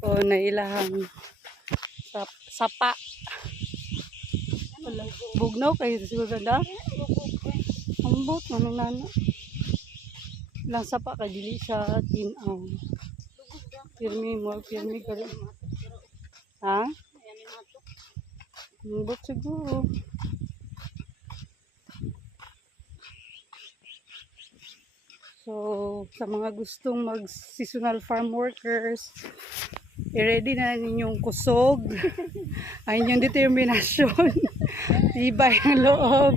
O nailahang sapa. Bugnaw kayo siguro da. Ambot manong nana. Lang sapa ka dili siya tinaw. Pirmi mo, pirmi ka rin. Ha? Ambot siguro. So, sa mga gustong mag-seasonal farm workers, i-ready na ninyong kusog. Ang inyong determinasyon. Tibay ang loob.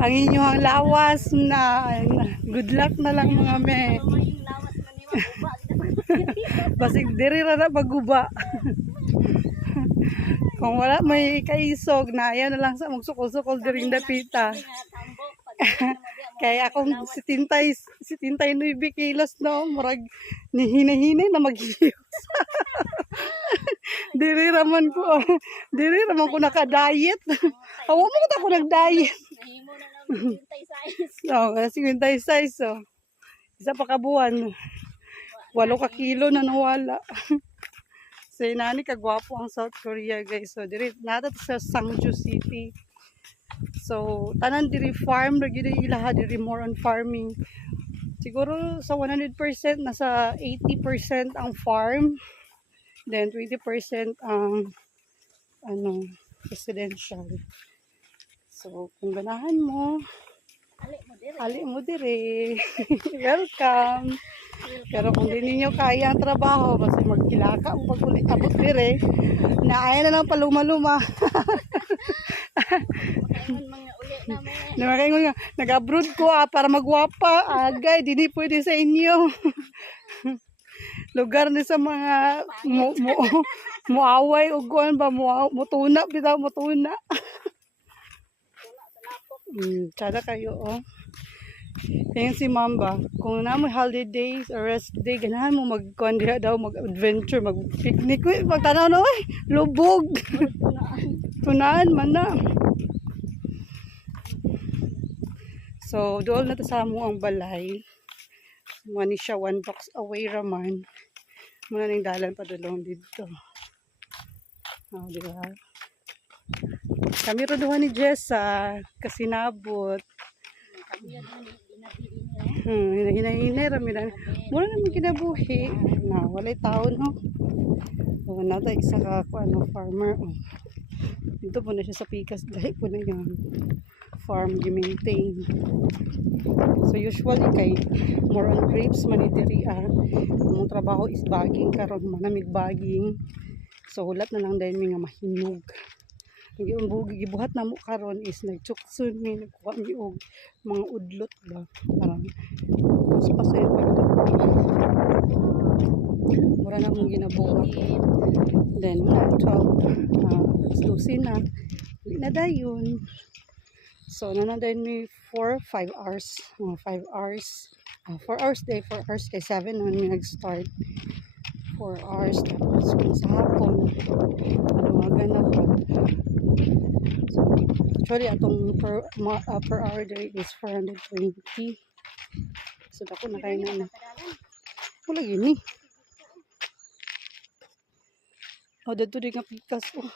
Ang inyong lawas na. Good luck na lang mga me. Basig diri ra na maguba. Kung wala may kaisog na, ayaw na lang sa magsukol-sukol diring dapita. Kaya akong si Tintay 9 kilos no, murag ni hinay-hinay na maghiyos. Diri raman ko naka-diet. Awa mo ko nag-diet. No, 50 size so. Isa pa kabuan. 8 ka kilo na nawala. So inani kagwapo ang South Korea guys. So diri nata sa Sangju City. So, tanan diri farm, diri ilaha diri more on farming. Siguro sa 100% nasa 80% ang farm. Then 20% ang residential. So, kung ganahan mo, ali mo diri. Welcome. Pero kung di ninyo kaya ang trabaho, basta magkilaka mo pag ulit abot diri. Naaya na lang paluma-luma. Nag-abroad ko para magwapa. Agay, di pwede sa inyo. Lugar ni sa mga muaway o guan ba, mutuna, bitaw mutuna. Tsada kayo, oh. Tingin si Mamba, kung na mo holidays or rest day, ganahan mo mag-condia daw, mag-adventure, mag-picnic. Magtanaw na, lubog. Tunaan man na. So, doon na sa mo ang balay. Mani siya 1 box away raman. Muna ning dalan pa dulong dito. Oh, di ba? Kami roduhan ni Jessa kasi nabot. Hinay-hinay rami na. Mura naman kinabuhi. Na, walay tao, no? So, nata isa ka farmer. Oh. Dito po na siya sa pikas. Dahil po na yung farm gi-maintain. So usually kay more on grapes manitiri ang trabaho is bagging karon manamig bagging. So hulat na lang dahil mga mahinog. Yung gibuhat na mo karon is nagtsuksun mi nagkuha mi og mga udlot ba parang mas pasay mura na mong ginabuhat. Then 12 lusin na dayon. So, nanandayin mi 4-5 hours. 5 hours. 4 hours day, 4 hours kay 7 naman mi nag-start. 4 hours. Tapos kung sa hapon, maluwagan na po. So, actually, atong per hour day is 420. So, ako na kayo na. Wala yun eh. O, dito din nga pikas. Oh.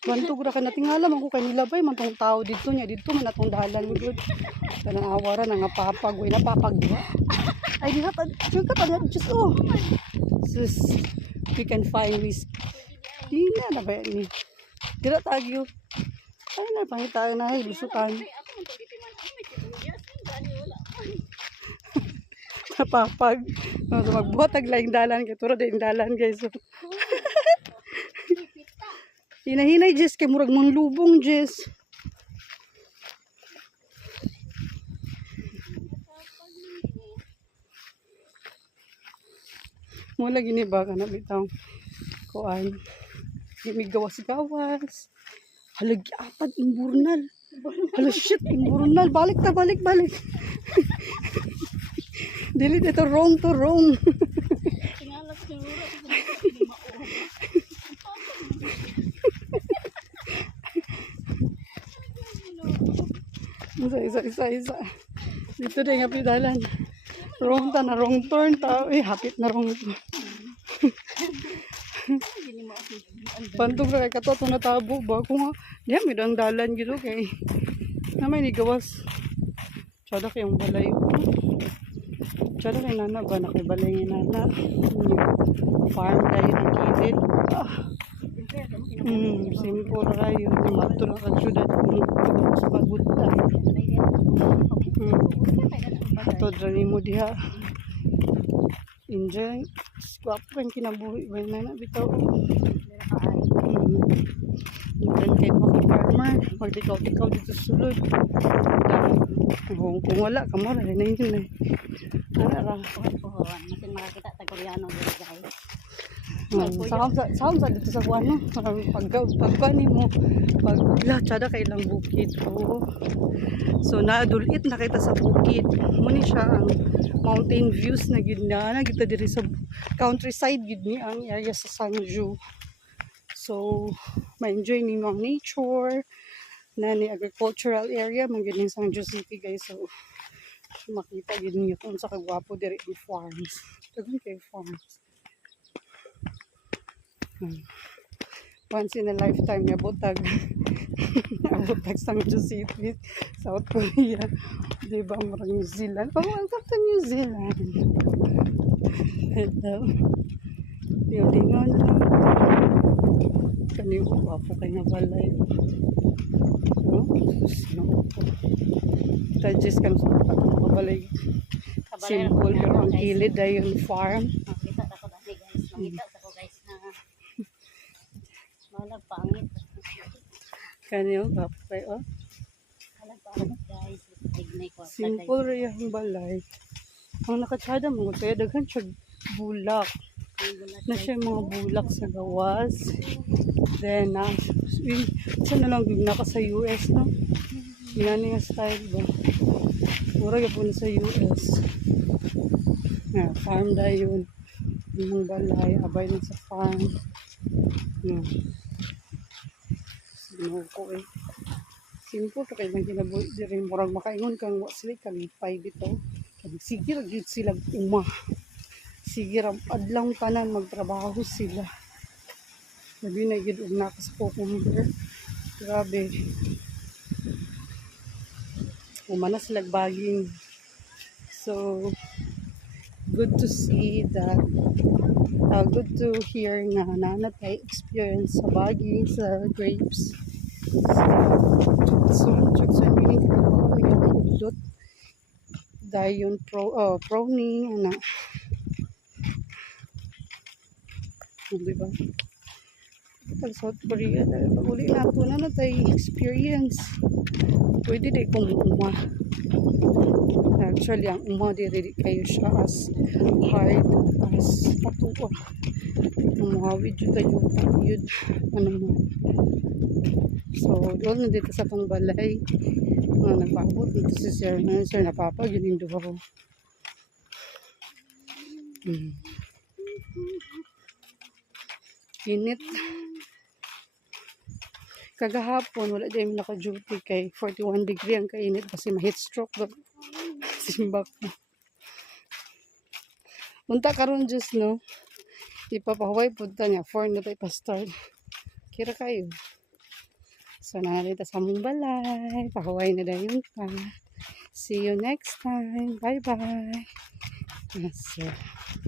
Bantog ra ka natingala man ko kay nilabay man tong tao dito nya dito man atong dalan mo gud. Kanang awara na nga papag way napapag diha. Ay diha pa ka pa just oh. Sus we can find ways. Dina na ba ni? Dira tagyo. Ay na pangita na ay lusukan. Napapag. Magbuhat ag laing dalan kay turo din dalan guys. Hinahinay Jess kay murag mong lubong Jess. Mula gini ba ka na bitaw kuan. Di gawas-gawas. Halagi apad imburnal. Hala shit imburnal balik. Dili dito wrong to wrong. Tingalak siguro. Isa. Dito din nga pidalan. Wrong turn ta. Hapit na wrong. Pantog ra kay kato itong natabo ba? Kung nga, diyan may dang dalan gito kay. Na may nigawas. Tsada kayong balay. Tsada kay nana ba? Nakibalay ni nana. Farm tayo ng kilid. Simple kayo. Mato lang ang syudad. Sa pagbuta. Ito drani mo diha. Enjoy. Swap kan kinabuhi. Bay nana bitaw. Then kahit mga farmer, magtikaw-tikaw dito sa sulod. Kung wala, kamara, na yun eh. Ano ra? Masin makakita sa Koreano dito guys. Saan sa dito sa kuwan no? Pagkuhan mo, pagla, tsada kailang bukid. Oo. So, naadulit na kita sa bukid. Muna siya ang mountain views na gid na. Kita diri sa countryside gid ni ang area sa Sangju. So, ma-enjoy ninyo ang nature na ni agricultural area man gid sa Sangju City guys. So, makita gid niyo kung sa kagwapo diri ang farms. Dagan kay farms. Once in a lifetime na butag. Butag Sangju City, South Korea. Diba marang New Zealand? Oh, welcome to New Zealand. Hello. Lingaw na lang. Kaniyo wapo kay nga balay. Oh, no. Digest kan sa balay. Simple pero ang kilid ay yung farm. Makita ako dati guys. Makita ako guys na malag pangit. Kaniyo wapo kay oh. Malag pangit guys. Ignay ko. Simple rin yung balay. Ang nakatsada mo, kaya daghan siya bulak. Na siya mga bulak sa gawas. Then, saan na lang gigna ka sa US, no? Ginani nga style ba? Mura ka po na sa US. Farm dahil yun. Yung balay, abay na sa farm. Sinuko eh. Simple to kayo lang kinabuhi. Di rin murag makaingon kang wasli kalipay dito. Sige lang yun sila uma. Sige ram adlang tanan magtrabaho sila. Sabi na yun una ka sa cucumber. Grabe. Umana sila baging. So, good to see that. Good to hear na nanatay experience sa baging, sa grapes. So, Jackson meaning ko yung udot. Dahil yung proning, ano. Diba? Pag South Korea, pag-uli na ito na natay experience. Pwede di kung uma. Actually, ang uma di kayo siya as hard as patuwa. Umuhawid yun tayo yun. Ano mo. So, doon na dito sa pang balay. Nagpapot dito si Sir. Sir, napapag yun yung duha ko. Init. Kagahapon, wala dahil naka-duty kay 41 degree ang kainit kasi ma-heat stroke ba? Simbak na. Unta karon just no? Ipapahuway punta niya. 4 na tayo pa-start. Kira kayo. So, narita sa mong balay. Pahuway na dayon pa. See you next time. Bye-bye. Yes, sir.